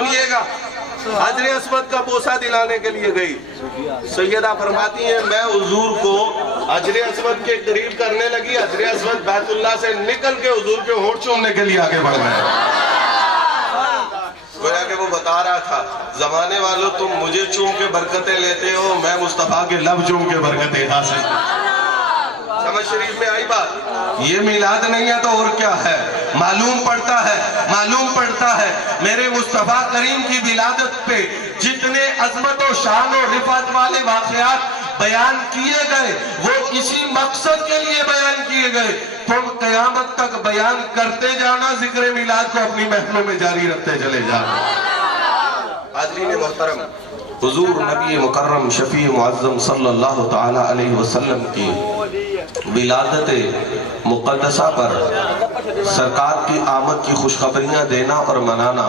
سنیے گا، حجر اسود کا بوسہ دلانے کے لیے گئی، سیدہ فرماتی ہیں میں حضور کو حجر اسود کے قریب کرنے لگی، حجر اسود بیت اللہ سے نکل کے حضور کے ہونٹ چومنے کے لیے آگے بڑھ گئے۔ گویا کہ وہ بتا رہا تھا زمانے والوں تم مجھے چوم کے برکتیں لیتے ہو، میں مصطفیٰ کے لب چوم کے برکتیں حاصل۔ سمجھ شریف میں آئی بات؟ یہ میلاد نہیں ہے تو اور کیا ہے؟ معلوم پڑتا ہے میرے مصطفیٰ کریم کی ولادت پہ جتنے عظمت و شان و رفعت والے واقعات بیان کیے گئے وہ اسی مقصد کے لیے بیان کیے گئے، تم قیامت تک بیان کرتے جانا، ذکر میلاد کو اپنی محفلوں میں جاری رکھتے چلے جانا۔ حاضرین محترم، حضور نبی مکرم شفیع معظم صلی اللہ تعالی علیہ وسلم کی ولادت مقدسہ پر سرکار کی آمد کی خوشخبریاں دینا اور منانا،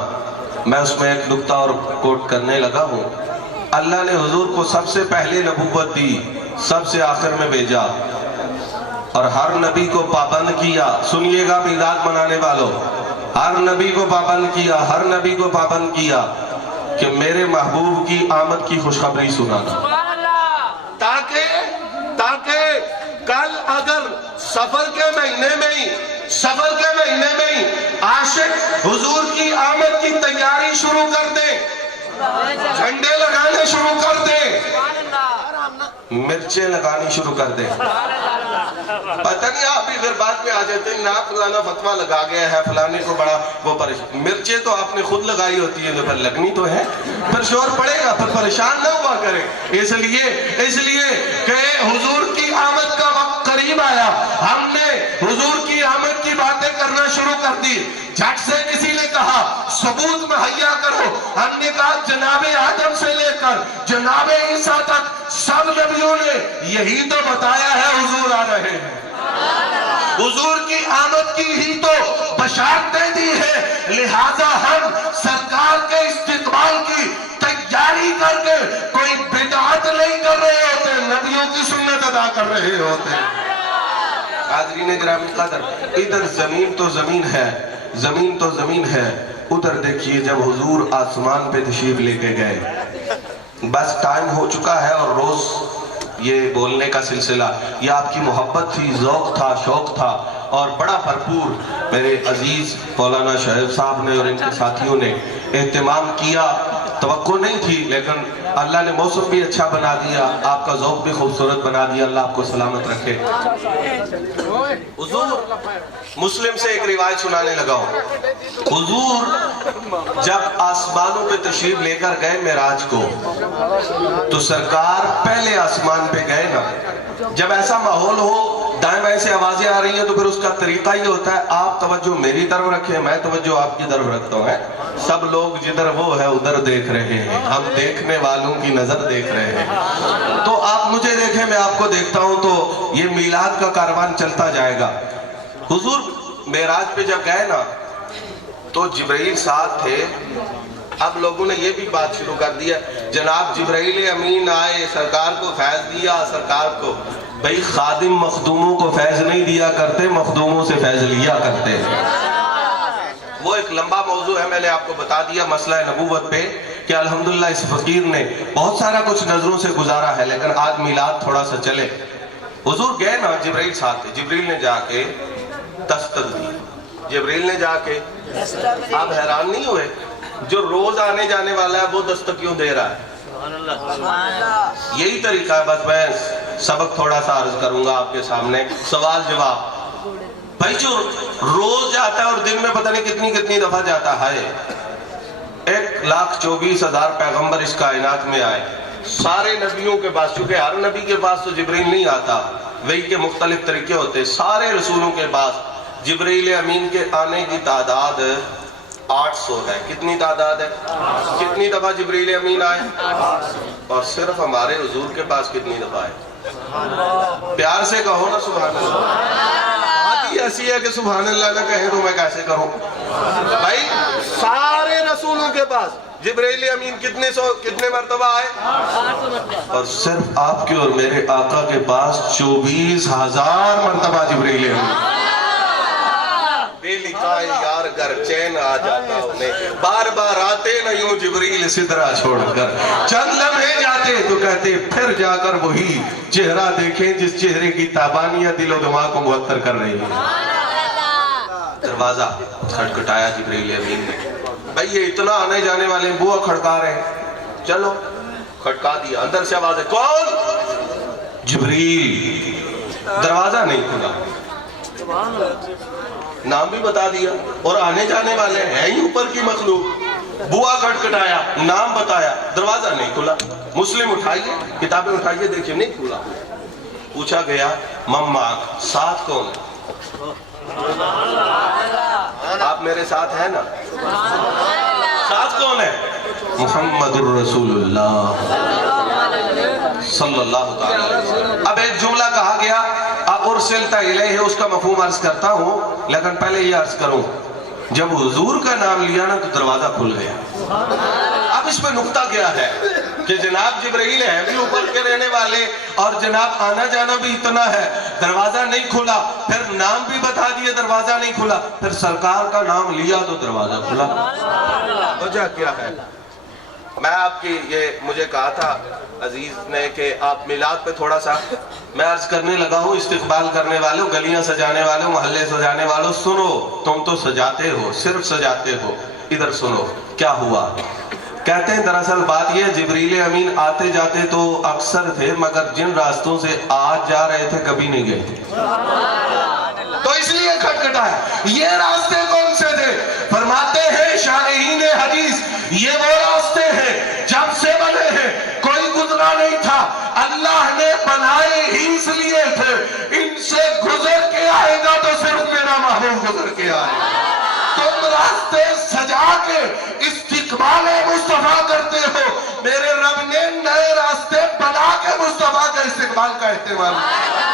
میں اس میں ایک نکتہ اور کوٹ کرنے لگا ہوں۔ اللہ نے حضور کو سب سے پہلے نبوت دی، سب سے آخر میں بھیجا، اور ہر نبی کو پابند کیا، سنیے گا میلاد منانے والوں، ہر نبی کو پابند کیا کہ میرے محبوب کی آمد کی خوشخبری سنانا، تاکہ کل اگر سفر کے مہینے میں ہی عاشق حضور کی آمد کی تیاری شروع کر دیں، جھنڈے لگانے شروع کر دیں، مرچیں لگانی شروع کر دیں، پتہ نہیں آپ بھی پھر بعد میں آ جاتے ہیں نا فلانا فتویٰ لگا گیا ہے، فلانے کو بڑا وہ پریشان، مرچیں تو آپ نے خود لگائی ہوتی ہیں تو پھر لگنی تو ہے، پھر شور پڑے گا، پھر پریشان نہ ہوا کریں۔ اس لیے کہ حضور کی آمد کا وقت قریب آیا، ہم نے حضور کی آمد کی باتیں کرنا شروع کر دی۔ جھٹ سے کسی نے کہا ثبوت مہیا کرو، ہم نے کہا جناب آدم سے لے کر جناب عیسیٰ تک سب نبیوں نے یہی تو بتایا ہے حضور آ رہے ہیں، حضور کی آمد کی ہی تو بشارتیں دی ہے، لہذا ہم سرکار کے استقبال کی تیاری کر کے کوئی بدعت نہیں کر رہے ہوتے، نبیوں کی سنت ادا کر رہے ہوتے۔ حاضرین گرامی قدر، ادھر زمین تو زمین ہے، ادھر دیکھیے جب حضور آسمان پہ تشریف لے کے گئے، بس ٹائم ہو چکا ہے اور روز یہ بولنے کا سلسلہ، یہ آپ کی محبت تھی، ذوق تھا، شوق تھا، اور بڑا بھرپور میرے عزیز مولانا شعیب صاحب نے اور ان کے ساتھیوں نے اہتمام کیا، توقع نہیں تھی لیکن اللہ نے موسم بھی اچھا بنا دیا، آپ کا ذوق بھی خوبصورت بنا دیا، اللہ آپ کو سلامت رکھے۔ حضور مسلم سے ایک روایت سنانے لگا ہوں، حضور جب آسمانوں پہ تشریف لے کر گئے معراج کو تو سرکار پہلے آسمان پہ گئے نا، جب ایسا ماحول ہو دائیں بائیں سے آوازیں آ رہی ہیں تو پھر اس کا طریقہ یہ ہوتا ہے آپ توجہ میری طرف رکھیں، میں توجہ آپ کی طرف رکھتا ہوں، سب لوگ جدھر وہ ہے ادھر دیکھ رہے ہیں، ہم دیکھنے والوں کی نظر دیکھ رہے ہیں، تو آپ مجھے دیکھیں میں آپ کو دیکھتا ہوں، تو یہ میلاد کا کاروان چلتا جائے گا۔ حضور معراج پہ جب گئے نا تو جبرائیل ساتھ تھے، اب لوگوں نے یہ بھی بات شروع کر دیا جناب جبرائیل امین آئے، سرکار کو فیض دیا، سرکار کو، بھئی خادم مخدوموں کو فیض نہیں دیا کرتے، مخدوموں سے فیض لیا کرتے۔ وہ ایک لمبا موضوع ہے، میں نے آپ کو بتا دیا مسئلہ نبوت پہ کہ الحمدللہ اس فقیر نے بہت سارا کچھ نظروں سے گزارا ہے، لیکن آج میلاد تھوڑا سا چلے۔ حضور گئے نا، جبرائیل ساتھ تھے، جبرائیل نے جا کے دستک دی، آپ حیران نہیں ہوئے جو روز آنے جانے والا ہے وہ دستک کیوں دے رہا ہے؟ یہی طریقہ ہے، بس میں سبق تھوڑا سا عرض کروں گا آپ کے سامنے، سوال جواب۔ بھائی جو روز جاتا ہے اور دن میں پتہ نہیں کتنی دفعہ جاتا ہے، 1,24,000 پیغمبر اس کائنات میں آئے، سارے نبیوں کے پاس، چونکہ ہر نبی کے پاس تو جبرائیل نہیں آتا، وہی کے مختلف طریقے ہوتے، سارے رسولوں کے پاس جبرائیل امین کے آنے کی تعداد 800 ہے۔ کتنی تعداد ہے؟ کتنی دفعہ جبرائیل امین آئے؟ اور صرف ہمارے حضور کے پاس کتنی دفعہ آئے؟ پیار سے کہو نا سبحان اللہ۔ بات یہ ایسی ہے کہ سبحان اللہ نہ کہیں تو میں کیسے کروں؟ بھائی سارے رسولوں کے پاس جبرائیل امین کتنے مرتبہ آئے؟ اور صرف آپ کے اور میرے آقا کے پاس 24,000 مرتبہ جبرائیل امین۔ ये लिखा है यार घर चैन आ जाता उन्हें, बार बार आते न यूं जिब्रील सिदरा छोड़कर, चंद लम्हे जाते तो कहते फिर जाकर वही चेहरा देखें जिस चेहरे की ताबानियां दिलो दिमाग को मुअत्तर कर रही है। दरवाजा खटखटाया जिब्रील अमीन ने, भाई ये इतना आने जाने वाले बुआ खड़का रहे हैं, चलो खटका दिया। अंदर से आवाज है, कौन? जिब्रील। दरवाजा नहीं खुला, नाम भी बता दिया और आने जाने वाले हैं ही ऊपर की मखलूक। बुआ खटखटाया, नाम बताया, दरवाजा नहीं खुला। मुस्लिम उठाइए, किताबें उठाइए, देखिए नहीं खुला। पूछा गया मम्मा साथ कौन? आप मेरे साथ हैं ना? साथ कौन है? मुहम्मदुर रसूलुल्लाह सल्लल्लाहु अलैहि वसल्लम। अब एक जुमला कहा गया उरसिलता इलैहि, उसका मफहूम अर्ज करता हूं, लेकिन पहले ये अर्ज करूं, जब हुजूर का नाम लिया ना तो दरवाजा खुल गया। अब इसमें नुक्ता क्या है कि जनाब जिब्रील हैं भी ऊपर के रहने वाले और जनाब आना जाना भी इतना है, दरवाजा नहीं खुला, फिर नाम भी बता दिए दरवाजा नहीं खुला, फिर सरकार का नाम लिया तो दरवाजा खुला। वजह क्या है? मैं आपकी ये मुझे कहा था अजीज ने कि आप मिलाद पे थोड़ा सा, मैं अर्ज करने लगा हूँ, इस्तिकबाल करने वालों, गलियां सजाने वालों, मोहल्ले सजाने वालों, सुनो, तुम तो सजाते हो, सिर्फ सजाते हो, इधर सुनो क्या हुआ। कहते हैं दरअसल बात यह, जिब्रील अमीन आते जाते तो अक्सर थे, मगर जिन रास्तों से आज जा रहे थे कभी नहीं गए थे, तो इसलिए खटखटाया। ये रास्ते कौन से थे? फरमाते हैं शारीहीन हदीस, ये वो रास्ते हैं जब से बने हैं कोई गुजरा नहीं था, अल्लाह ने बनाए ही इसलिए थे, इनसे गुजर के आएगा तो सिर्फ मेरा महबूब गुजर के आएगा। तुम रास्ते सजा के इस्तिकबाल मुस्तफा करते हो, मेरे रब ने नए रास्ते बना के मुस्तफा का इस्तिकबाल का इस्तेमाल किया।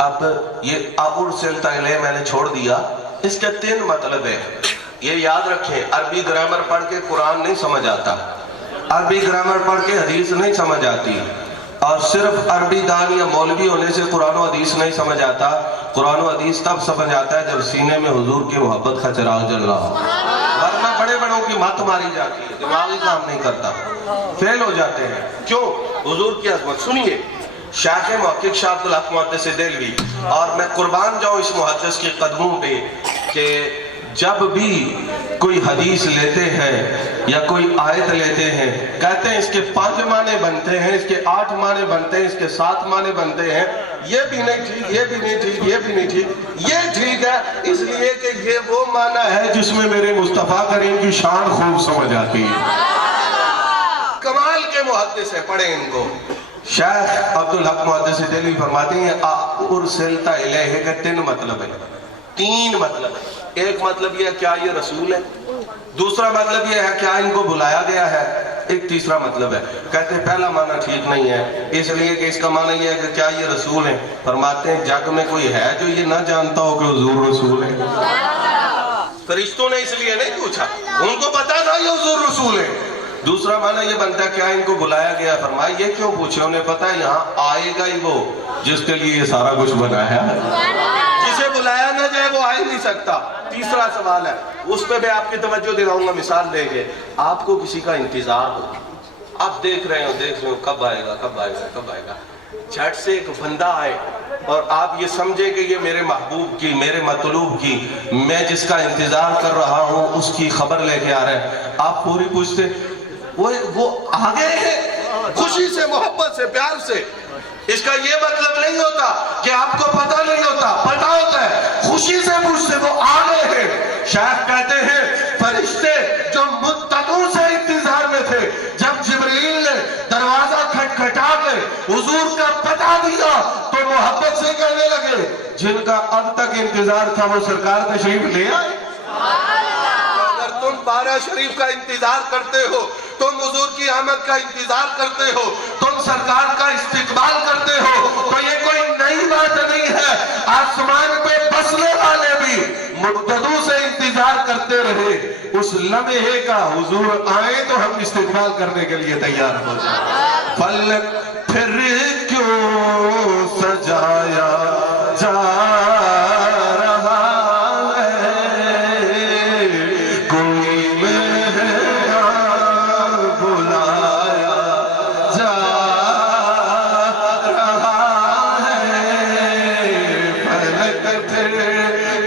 अब ये उरसिलता इलैहि मैंने छोड़ दिया, इसके 3 मतलब है, ये याद रखें। अरबी ग्रामर पढ़ के कुरान नहीं समझ आता, अरबी ग्रामर पढ़ के हदीस नहीं समझ आती, और सिर्फ अरबी दान या मौलवी होने से कुरान और हदीस नहीं समझ आता। कुरान और हदीस तब समझ आता है जब सीने में हुजूर की मोहब्बत का चिराग जल रहा हो, वरना बड़े बड़ों की मत मारी जाती है, दिमाग ही काम नहीं करता, फेल हो जाते हैं। क्यों? हुजूर की अज़मत सुनिए। शाख मुहक्किक शाह अब्दुल हक मुहद्दिस देलवी, और मैं कुर्बान जाऊं इस मुहद्दिस के कदमों पे कि जब भी कोई हदीस लेते हैं या कोई आयत लेते हैं, कहते हैं इसके 5 माने बनते हैं, इसके 8 माने बनते हैं, इसके 7 माने बनते हैं, ये भी नहीं ठीक, ये भी नहीं ठीक, ये भी नहीं ठीक, ये ठीक है इसलिए कि ये वो माना है जिसमें मेरे मुस्तफा करीम की शान खूब समझ आती है। कमाल के मुहद्दिस है, पढ़े इनको। शेख अब्दुल हक मुहद्दिस देलवी फरमाते हैं उरसिलता इलैहि के 3 मतलब है, 3 मतलब है। एक मतलब यह क्या ये रसूल है, दूसरा मतलब यह है क्या इनको बुलाया गया है, एक तीसरा मतलब है। कहते हैं पहला माना ठीक नहीं है, इसलिए कि इसका माना यह है कि क्या ये रसूल है। फरमाते हैं जग में कोई है जो ये ना जानता हो कि हुजूर रसूल है। फरिश्तों ने इसलिए नहीं पूछा, उनको पता था ये हुजूर रसूल है। दूसरा माना ये बनता क्या इनको बुलाया गया। फरमाया ये क्यों पूछे, उन्हें पता है यहाँ आएगा ही वो जिसके लिए ये सारा कुछ बनाया है, जिसे बुलाया ना जाए वो आ ही नहीं सकता। तीसरा सवाल है, उस पर मैं आपकी तवज्जो दिलाऊंगा, मिसाल देंगे। आपको किसी का इंतजार हो, आप देख रहे हो कब आएगा कब आएगा कब आएगा, झट से एक बंदा आए और आप ये समझे कि ये मेरे महबूब की, मेरे मतलूब की, मैं जिसका इंतजार कर रहा हूँ उसकी खबर लेके आ रहे हैं। आप पूरी पूछते वो आ गए हैं खुशी से, मोहब्बत से, प्यार से। इसका ये मतलब नहीं होता कि आपको पता नहीं होता, पता होता है, खुशी से पूछते वो आ गए हैं। शायद कहते हैं फरिश्ते जो मुद्दतों से इंतजार में थे, जब जिब्रील ने दरवाजा खटखटा के हुजूर का पता दिया तो मोहब्बत से कहने लगे जिनका अब तक इंतजार था वो सरकार तशरीफ ले आए। अगर तुम बारह शरीफ का इंतजार करते हो, तुम हुजूर की आमद का इंतजार करते हो, तुम सरकार का इस्तिकबाल करते हो, तो ये कोई नई बात नहीं है। आसमान पे बसने वाले भी मुद्दतों से इंतजार इंतजार करते रहे उस लम्हे का हुजूर आए तो हम इस्तेमाल करने के लिए तैयार हो जाए। फलक फिर क्यों सजाया जा रहा है, कोई मेरा बुलाया जा रहा है, फलक फिर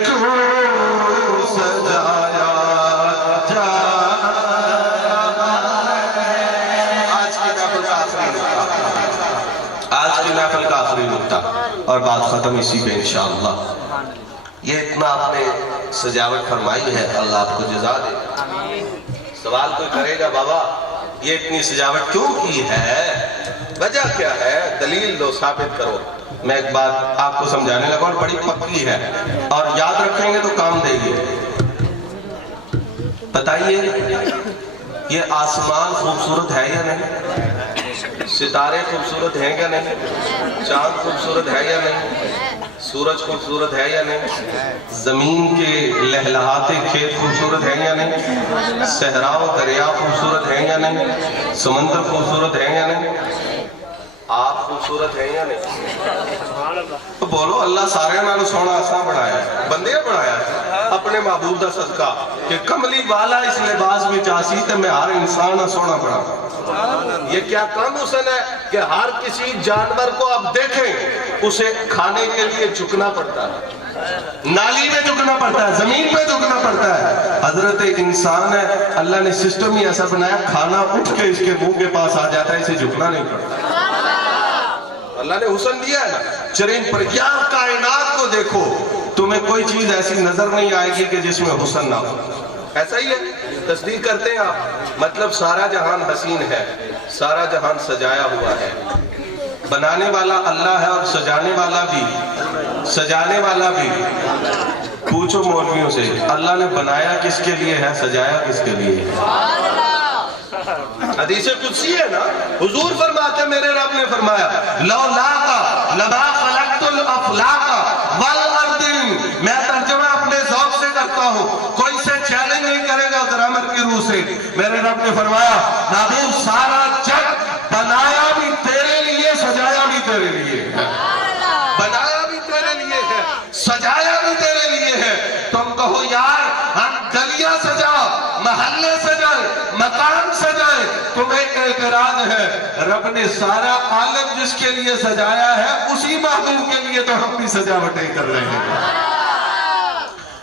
क्यों सजाया जा रहा है। आज की महफिल का आखिरी नुक्ता और बात खत्म इसी पे इंशाअल्लाह। ये इतना आपने सजावट फरमाई है, अल्लाह आपको जज़ा दे। सवाल कोई करेगा बाबा ये इतनी सजावट क्यों की है, वजह क्या है, दलील दो, साबित करो। मैं एक बात आपको समझाने लगा और बड़ी पक्की है और याद रखेंगे तो काम देगी। बताइए ये आसमान खूबसूरत है या नहीं, सितारे खूबसूरत हैं या नहीं, चांद खूबसूरत है या नहीं, सूरज खूबसूरत है या नहीं, जमीन के लहलहाते खेत खूबसूरत हैं या नहीं, सहरा और दरिया खूबसूरत हैं या नहीं, समंदर खूबसूरत है या नहीं, आप खूबसूरत हैं या नहीं। तो बोलो अल्लाह सारे नालों सोना असा बनाया, बंदे बनाया अपने महबूब दा सदका कि कमली वाला इस लिबास में चासी ते मैं हर इंसान सोना बना। ये क्या कम हुसन है कि हर किसी जानवर को आप देखें उसे खाने के लिए झुकना पड़ता है, नाली में झुकना पड़ता है, जमीन पे झुकना पड़ता है। हजरत इंसान है, अल्लाह ने सिस्टम ही ऐसा बनाया खाना उठ के इसके मुंह के पास आ जाता है, इसे झुकना नहीं पड़ता। अल्लाह ने हुसन दिया है ना। चरिंद पर या कायनात को देखो तुम्हें कोई चीज ऐसी नजर नहीं आएगी कि जिसमें हुसन ना हो। ऐसा ही है, तस्दीक करते हैं आप। मतलब सारा जहान हसीन है, सारा जहान सजाया हुआ है। बनाने वाला अल्लाह है और सजाने वाला भी। पूछो मौलवियों से अल्लाह ने बनाया किसके लिए है, सजाया किसके लिए है। हदीस कुदसी है ना, हुजूर फरमाते मेरे रब ने फरमाया लौलाका लमा खलक़तुल अफलाका वल अर्दिन। मैं तर्जुमा अपने ज़ौक़ से करता हूँ, कोई से चैलेंज नहीं करेगा ग्रामर की रूह से। मेरे रब ने फरमाया महबूब सारा जग बनाया भी तेरे लिए, सजाया भी तेरे लिए है, बनाया भी तेरे लिए है, सजाया भी तेरे लिए है। तुम कहो यार हम गलियां सजाओ, महल्ले सजाए, मकान सजाए, तुम्हें एतराज है। रब ने सारा आलम जिसके लिए सजाया है उसी महबूब के लिए तो हम भी सजावटें कर रहे हैं।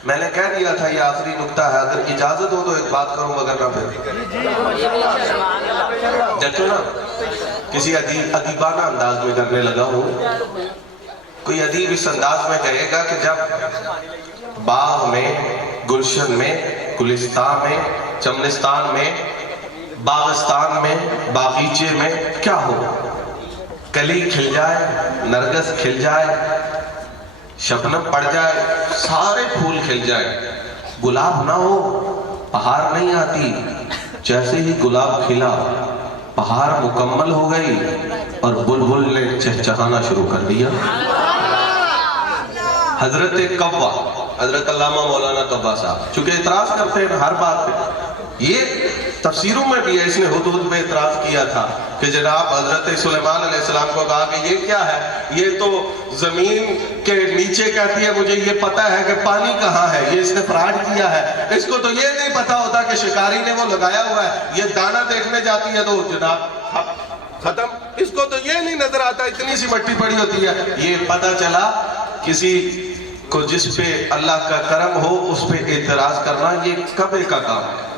मैंने कह दिया था ये आखिरी नुक्ता है, अगर इजाजत हो तो एक बात करूं, अगर ना फिर जचो ना। किसी अदीबाना अंदाज में करने लगा हूं। कोई अदीब इस अंदाज में कहेगा कि जब बाग में, गुलशन में, गुलिस्तान में, चमनिस्तान में, बागिस्तान में, बागीचे में क्या हो, कली खिल जाए, नरगस खिल जाए, शबनम पड़ जाए, सारे फूल खिल जाए, गुलाब ना हो, बहार नहीं आती। जैसे ही गुलाब खिला बहार मुकम्मल हो गई और बुलबुल ने चहचहाना शुरू कर दिया। हजरत कव्वा, हजरत अल्लामा मौलाना कव्वा साहब चूंकि इतराज करते हैं हर बात पे, ये तफसीरों में भी है, इसने हुदूद पे इतराज किया था कि जनाब हजरत सुलेमान अलैहिस्सलाम को कहा कि ये क्या है, ये तो जमीन के नीचे कहती है, मुझे ये पता है कि पानी कहाँ है, ये इसने फ्रॉड किया है। इसको तो ये नहीं पता होता कि शिकारी ने वो लगाया हुआ है, ये दाना देखने जाती है तो जनाब खत्म, इसको तो ये नहीं नजर आता इतनी सी मट्टी पड़ी होती है। ये पता चला किसी को जिस पे अल्लाह का करम हो उस पे एतराज करना ये कबे का काम है।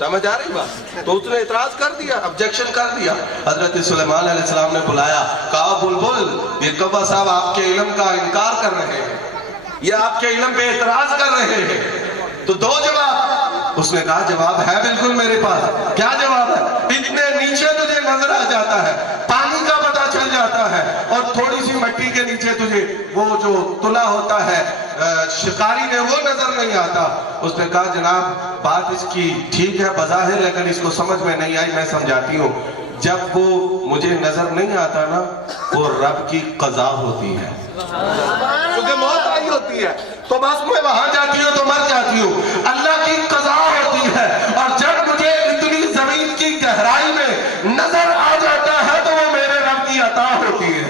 समझ आ रही बात? तो उसने इतराज कर दिया, ऑब्जेक्शन कर दिया। हजरत सुलेमान अलैहिस्सलाम ने बुलाया, कहा बुलबुल ये कव्वा साहब आपके इल्म का इनकार कर रहे हैं, ये आपके इल्म पे एतराज कर रहे हैं, तो दो जवाब। उसने कहा जवाब है बिल्कुल मेरे पास। क्या जवाब है? इतने नीचे तुझे नजर आ जाता है, पानी का पता चल जाता है, और थोड़ी सी मिट्टी के नीचे तुझे वो जो तुला होता है शिकारी ने वो नजर नहीं आता। उसने कहा जनाब बात इसकी ठीक है बज़ाहिर, लेकिन इसको समझ में नहीं आई, मैं समझाती हूँ। जब वो मुझे नजर नहीं आता ना, वो रब की क़ज़ा होती है, क्योंकि मौत आई होती है। तो تو بس میں وہاں جاتی ہوں تو مر جاتی ہوں. اللہ کی قضا ہوتی ہے, اور جب مجھے اتنی زمین کی گہرائی میں نظر آ جاتا ہے تو وہ میرے رب کی عطا ہوتی ہے.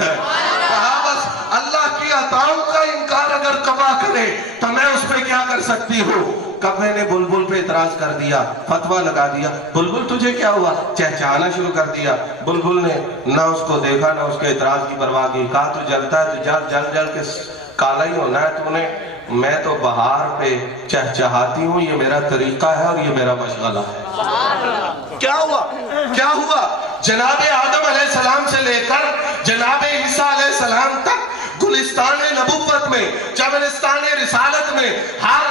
کہا بس اللہ کی عطاؤں کا انکار اگر کعبہ کرے تو میں اس پہ کیا کر سکتی ہوں. کعبے نے بلبل پہ اعتراض کر دیا, فتویٰ لگا دیا. بلبل تجھے کیا ہوا؟ چہچہانا شروع کر دیا. بلبل نے نہ اس کو دیکھا نہ اس کے اعتراض کی پرواہ کی. کہا تو جلتا ہے تو جل کے کالا ہی ہونا ہے تو نے. میں تو بہار پہ چہچہاتی ہوں, یہ میرا طریقہ ہے اور یہ میرا مشغلہ ہے. کیا ہوا؟ کیا ہوا؟ جناب آدم علیہ السلام سے لے کر جناب عیسیٰ علیہ السلام تک گلستان نبوت میں, چمنستان رسالت میں ہر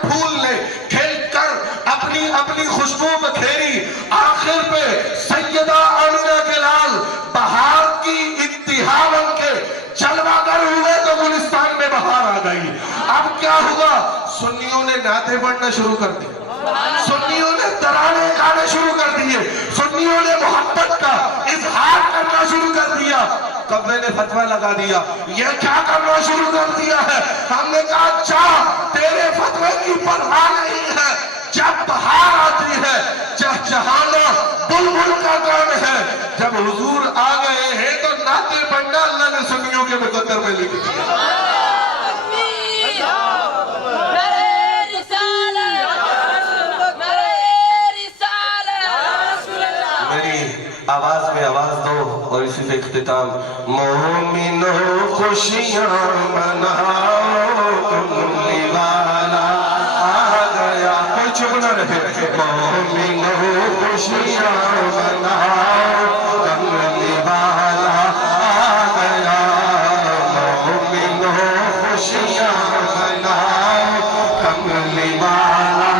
پھول نے کھل کر اپنی اپنی خوشبو بکھیری. آخر پہ سیدہ آمنہ کے لال بہار کی انتہا بن کے جلوہ گر ہوئے تو گلستان میں بہار آ گئی. اب کیا ہوا؟ سنیوں نے نعتیں پڑھنا شروع کر دی, سنیوں نے ترانے گانے شروع کر دیے, سنیوں نے محبت کا اظہار کرنا شروع کر دیا. کعبے نے فتویٰ لگا دیا, یہ کیا کرنا شروع کر دیا ہے؟ ہم نے کہا اچھا تیرے فتوے کی پرواہ نہیں ہے, جب بہار آتی ہے چہچہانا بلبل کا کام ہے. جب حضور آ گئے ہیں تو نعتیں پڑھنا اللہ نے سنیوں کے مقدر میں لکھ دیا. آواز میں آواز دو اور اسی پہ اختتام. مومنو خوشیاں مناؤ کملی والا آ گیا. کوئی چپ نہ رہے. مومنو خوشیاں مناؤ کملی والا آ گیا. مومنو خوشیاں مناؤ کملی والا.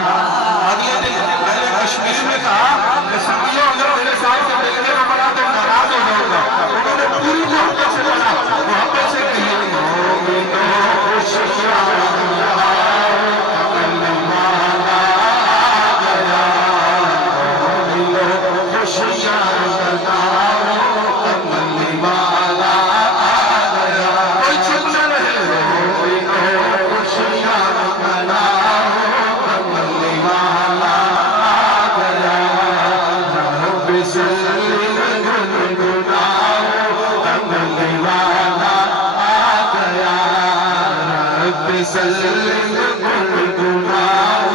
اگلے دن میں نے کشمیر میں کہا کہ سمجھو اگر میرے ساتھ سے ملنے میں پڑا تو ناراض ہو جاؤں گا. انہوں نے پوری محبت سے پڑھا, محبت سے کہی مومنو خوشیاں مناؤ کملی والا آ گیا. مومنو خوشیاں مناؤ کملی والا آ گیا. کوئی چپ نہ رہے. مومنو خوشیاں مناؤ کملی والا آ گیا. رب سلم گنگناؤ کملی والا آ گیا. رب سلم گنگناؤ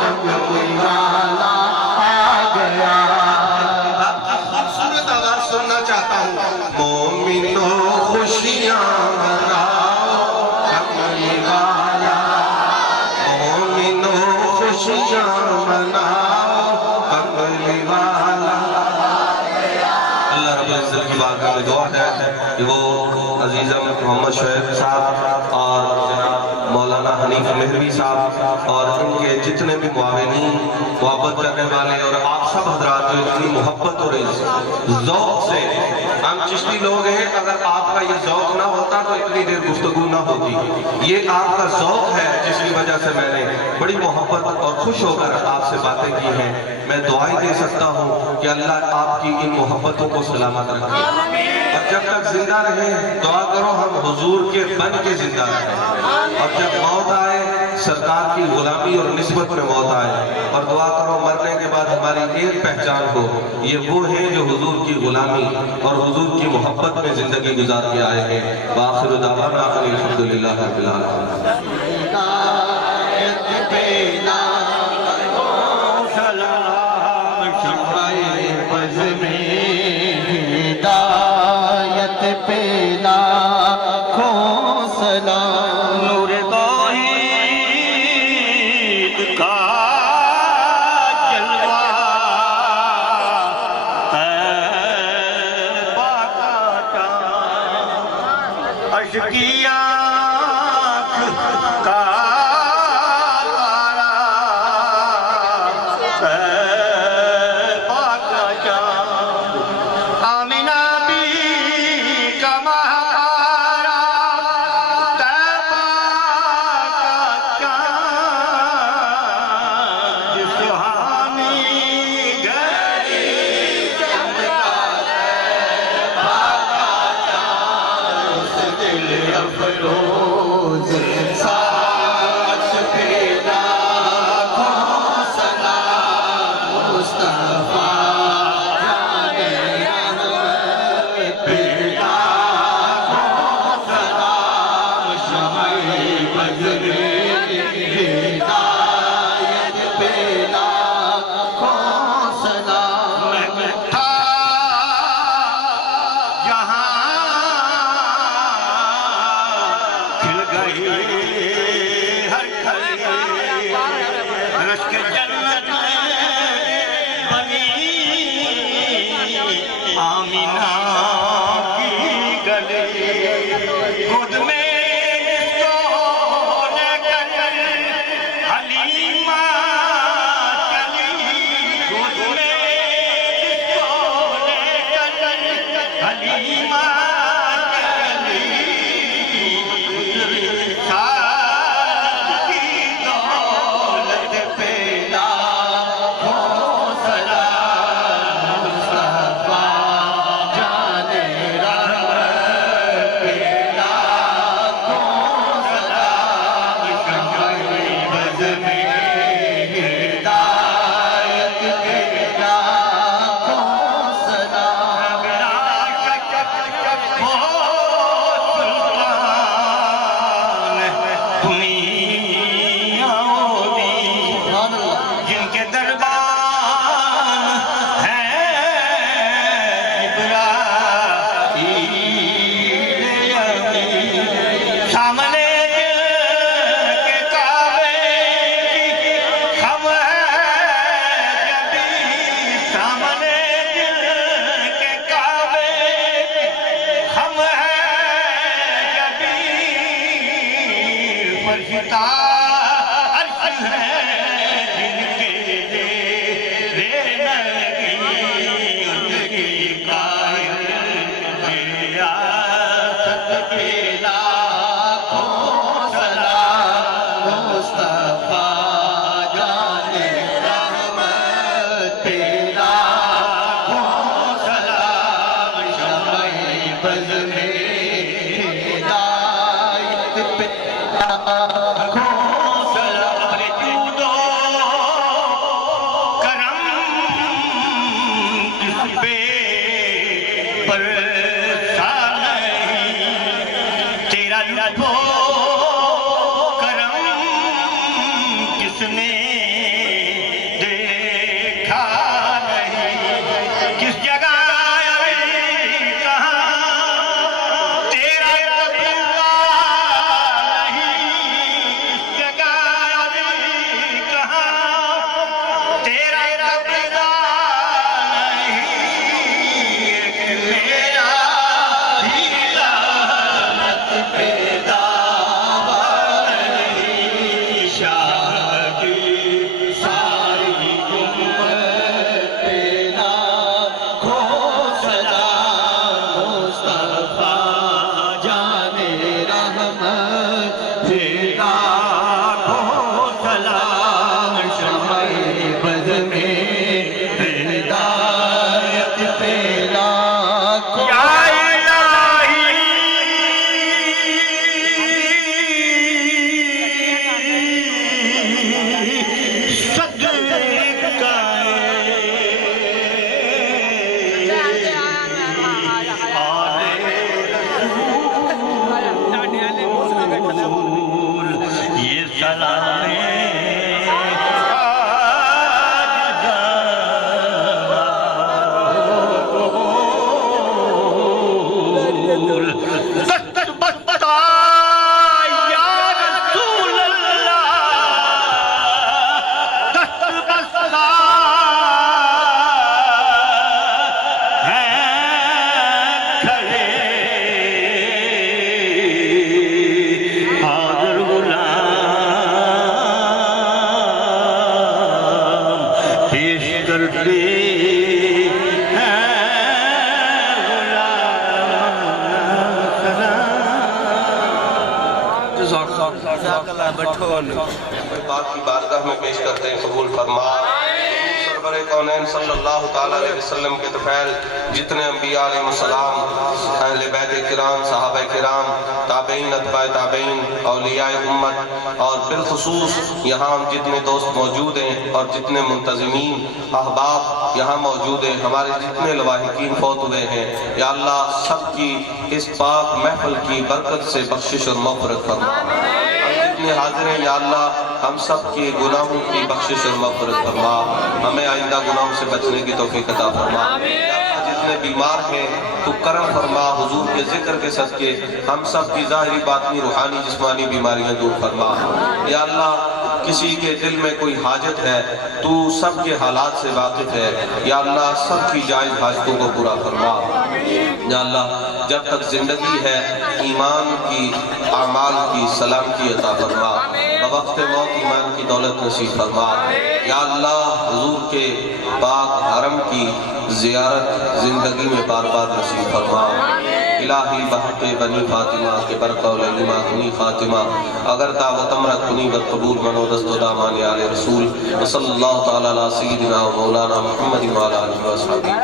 کملی والا آ گیا. آپ کی خوبصورت آواز سننا چاہتا ہوں. مومنو خوشیاں مناؤ کملی والا. مومنو خوشیاں مناؤ کملی والا. اللہ رب العزت کی بارگاہ میں دعا ہے کہ وہ عزیزم محمد شعیب صاحب اور جناب مولانا حنیف مہروی صاحب اور ان کے جتنے بھی معاونین, محبت کرنے والے اور آپ سب حضرات جو اتنی محبت اور ذوق سے, ہم چشتی لوگ ہیں, اگر آپ کا یہ ذوق نہ ہوتا تو اتنی دیر گفتگو نہ ہوتی. یہ آپ کا ذوق ہے جس کی وجہ سے میں نے بڑی محبت اور خوش ہو کر آپ سے باتیں کی ہیں. میں دعائیں دے سکتا ہوں کہ اللہ آپ کی ان محبتوں کو سلامت رکھے, اور جب تک زندہ رہیں دعا کرو ہم حضور کے بن کے زندہ رہیں, اور جب موت آئے سرکار کی غلامی اور نسبت میں موت آئے, اور دعا کرو مرنے کے بعد ہماری ایک پہچان ہو, یہ وہ ہیں جو حضور کی غلامی اور حضور کی محبت میں زندگی گزار کے آئے ہیں. وآخر دعوانا ان الحمدللہ رب العالمین. ہدایت پہ لاکھوں سلام. نور توحید کا جلوہ طیبہ کا چاند, اشکی آنکھ کا آمینہ کی گلی خود میں جس کو لے کر حلیمہ چلی خود میں جس کو لے کر حلیمہ چلی سال کی دولت پیدا پاک کی بارگاہ میں پیش کرتے ہیں، قبول فرما۔ سرور کونین صلی اللہ تعالیٰ علیہ وسلم کے طفیل جتنے انبیاء علیہ السلام، اہل بیت کرام، صحابہ کرام، تابعین، اتباع تابعین، اولیاء امت، اور بالخصوص یہاں جتنے دوست موجود ہیں اور جتنے منتظمین احباب یہاں موجود ہیں، ہمارے جتنے لواحقین فوت ہوئے ہیں، یا اللہ سب کی اس پاک محفل کی برکت سے بخشش اور مغفرت فرما۔ جتنے حاضر ہیں یا اللہ ہم سب کے گناہوں کی بخشش اور مغفرت فرما، ہمیں آئندہ گناہوں سے بچنے کی توفیق عطا فرما۔ جتنے بیمار ہیں تو کرم فرما، حضور کے ذکر کے صدقے ہم سب کی ظاہری باطنی روحانی جسمانی بیماریاں دور فرما۔ یا اللہ کسی کے دل میں کوئی حاجت ہے تو سب کے حالات سے واقف ہے یا اللہ سب کی جائز حاجتوں کو پورا فرما یا اللہ جب تک زندگی ہے ایمان کی اعمال کی سلامتی عطا فرما بوقت موت ایمان کی دولت نصیب فرما یا اللہ حضور کے پاک حرم کی زیارت زندگی میں بار بار نصیب فرما الہی بحق بنی فاطمہ کے برقول علمہ کنی خاتمہ اگر دعوت امرت کنی بد قبول منو دست و دامان آل رسول وصلی اللہ تعالی علی سیدنا و مولانا محمد و علی آلہ و صحبہ